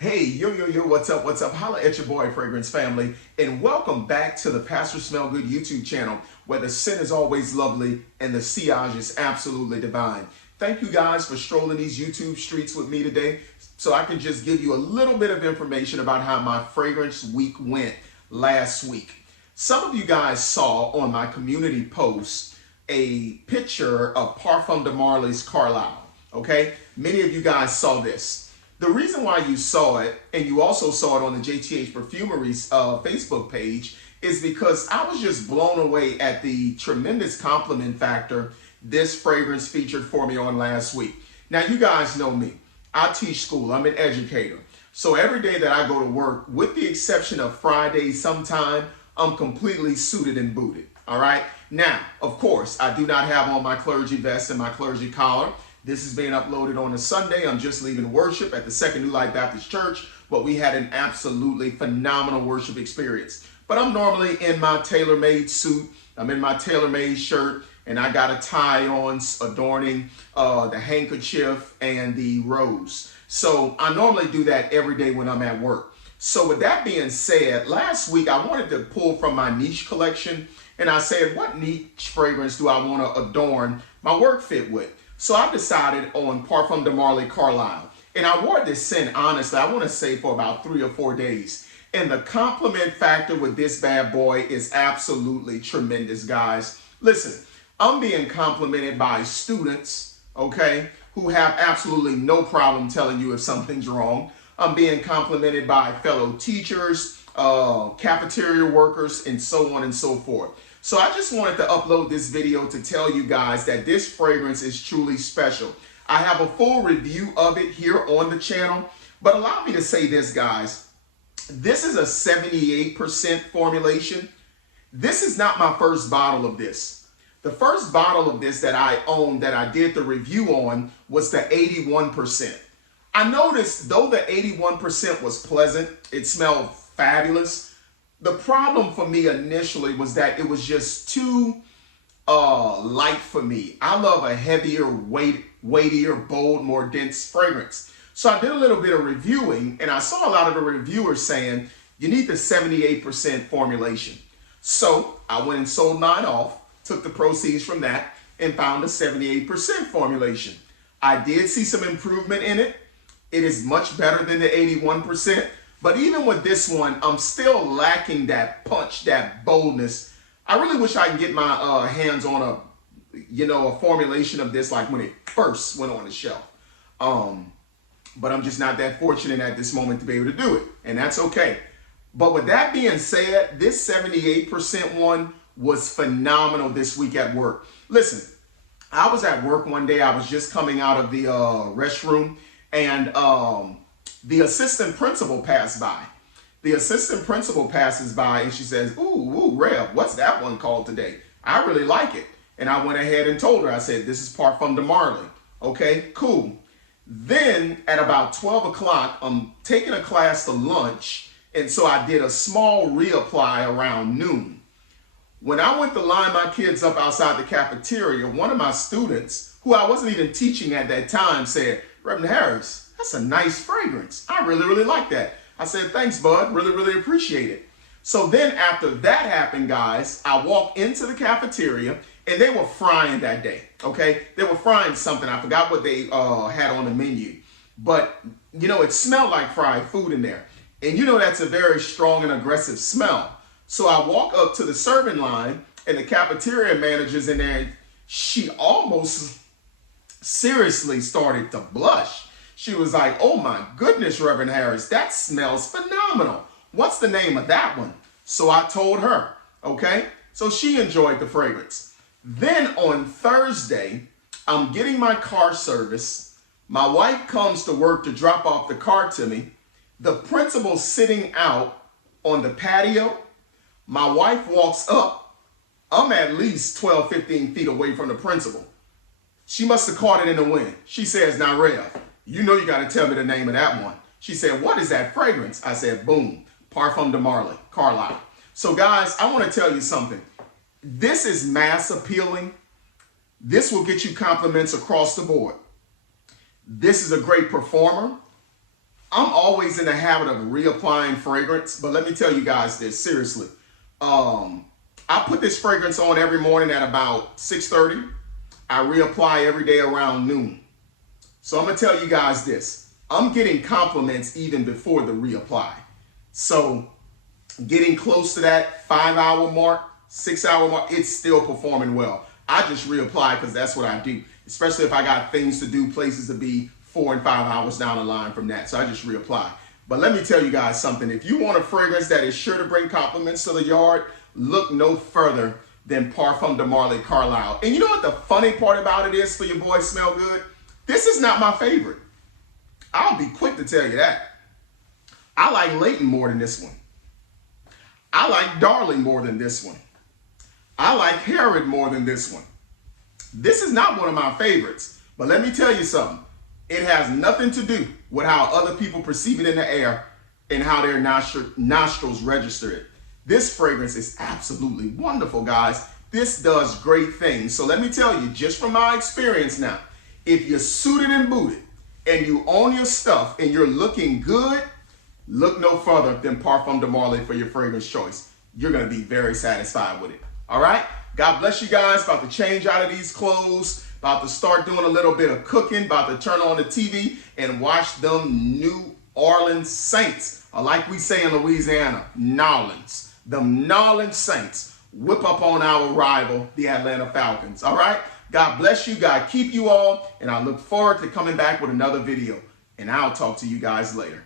Hey, yo, what's up? Holla at your boy, Fragrance Family, and welcome back to the Pastor Smell Good YouTube channel, where the scent is always lovely and the sillage is absolutely divine. Thank you guys for strolling these YouTube streets with me today, so I can just give you a little bit of information about how my fragrance week went last week. Some of you guys saw on my community post a picture of Parfum de Marly's Carlisle, okay? Many of you guys saw this. The reason why you saw it, and you also saw it on the JTH Perfumery's Facebook page, is because I was just blown away at the tremendous compliment factor this fragrance featured for me on last week. Now, you guys know me. I teach school. I'm an educator. So every day that I go to work, with the exception of Friday sometime, I'm completely suited and booted. All right? Now, of course, I do not have on my clergy vest and my clergy collar. This is being uploaded on a Sunday. I'm just leaving worship at the Second New Life Baptist Church, but we had an absolutely phenomenal worship experience. But I'm normally in my tailor-made suit. I'm in my tailor-made shirt, and I got a tie on adorning the handkerchief and the rose. So I normally do that every day when I'm at work. So with that being said, last week I wanted to pull from my niche collection, and I said, what niche fragrance do I want to adorn my work fit with? So I decided on Parfum de Marly Carlisle. And I wore this scent, honestly, I want to say for about 3 or 4 days. And the compliment factor with this bad boy is absolutely tremendous, guys. Listen, I'm being complimented by students, okay, who have absolutely no problem telling you if something's wrong. I'm being complimented by fellow teachers, cafeteria workers, and so on and so forth. So I just wanted to upload this video to tell you guys that this fragrance is truly special. I have a full review of it here on the channel, but allow me to say this, guys. This is a 78% formulation. This is not my first bottle of this. The first bottle of this that I owned, that I did the review on, was the 81%. I noticed, though the 81% was pleasant, it smelled fabulous. The problem for me initially was that it was just too light for me. I love a heavier, weightier, bold, more dense fragrance. So I did a little bit of reviewing, and I saw a lot of the reviewers saying, you need the 78% formulation. So I went and sold mine off, took the proceeds from that, and found a 78% formulation. I did see some improvement in it. It is much better than the 81%. But even with this one, I'm still lacking that punch, that boldness. I really wish I could get my hands on a formulation of this like when it first went on the shelf. But I'm just not that fortunate at this moment to be able to do it, and that's okay. But with that being said, this 78% one was phenomenal this week at work. Listen, I was at work one day. I was just coming out of the restroom, and the assistant principal passed by. The assistant principal passes by and she says, ooh, Rev, what's that one called today? I really like it. And I went ahead and told her, I said, this is Parfum de Marly. Okay, cool. Then at about 12 o'clock, I'm taking a class to lunch. And so I did a small reapply around noon. When I went to line my kids up outside the cafeteria, one of my students, who I wasn't even teaching at that time, said, Reverend Harris, that's a nice fragrance. I really like that. I said, thanks, bud. Really appreciate it. So then after that happened, guys, I walked into the cafeteria and they were frying that day, okay? They were frying something. I forgot what they had on the menu. But, you know, it smelled like fried food in there. And you know that's a very strong and aggressive smell. So I walk up to the serving line and the cafeteria manager's in there. And she almost seriously started to blush. She was like, oh my goodness, Reverend Harris, that smells phenomenal. What's the name of that one? So I told her, okay? So she enjoyed the fragrance. Then on Thursday, I'm getting my car service. My wife comes to work to drop off the car to me. The principal's sitting out on the patio. My wife walks up. I'm at least 12, 15 feet away from the principal. She must have caught it in the wind. She says, now, Rev, you know you got to tell me the name of that one. She said, what is that fragrance? I said, boom, Parfum de Marly, Carlisle. So guys, I want to tell you something. This is mass appealing. This will get you compliments across the board. This is a great performer. I'm always in the habit of reapplying fragrance, but let me tell you guys this, seriously. I put this fragrance on every morning at about 6:30. I reapply every day around noon. So I'm gonna tell you guys this. I'm getting compliments even before the reapply. So getting close to that 5-hour mark, 6-hour mark, it's still performing well. I just reapply because that's what I do, especially if I got things to do, places to be 4 and 5 hours down the line from that. So I just reapply. But let me tell you guys something. If you want a fragrance that is sure to bring compliments to the yard, look no further than Parfum de Marly Carlisle. And you know what the funny part about it is for your boy Smell Good? This is not my favorite. I'll be quick to tell you that. I like Layton more than this one. I like Darling more than this one. I like Herod more than this one. This is not one of my favorites, but let me tell you something. It has nothing to do with how other people perceive it in the air and how their nostrils register it. This fragrance is absolutely wonderful, guys. This does great things. So let me tell you, just from my experience now, if you're suited and booted and you own your stuff and you're looking good, look no further than Parfum de Marly for your fragrance choice. You're going to be very satisfied with it. All right? God bless you guys. About to change out of these clothes. About to start doing a little bit of cooking. About to turn on the TV and watch them New Orleans Saints. Or like we say in Louisiana, Nolans. The Nolans Saints whip up on our rival, the Atlanta Falcons. All right? God bless you. God keep you all. And I look forward to coming back with another video. And I'll talk to you guys later.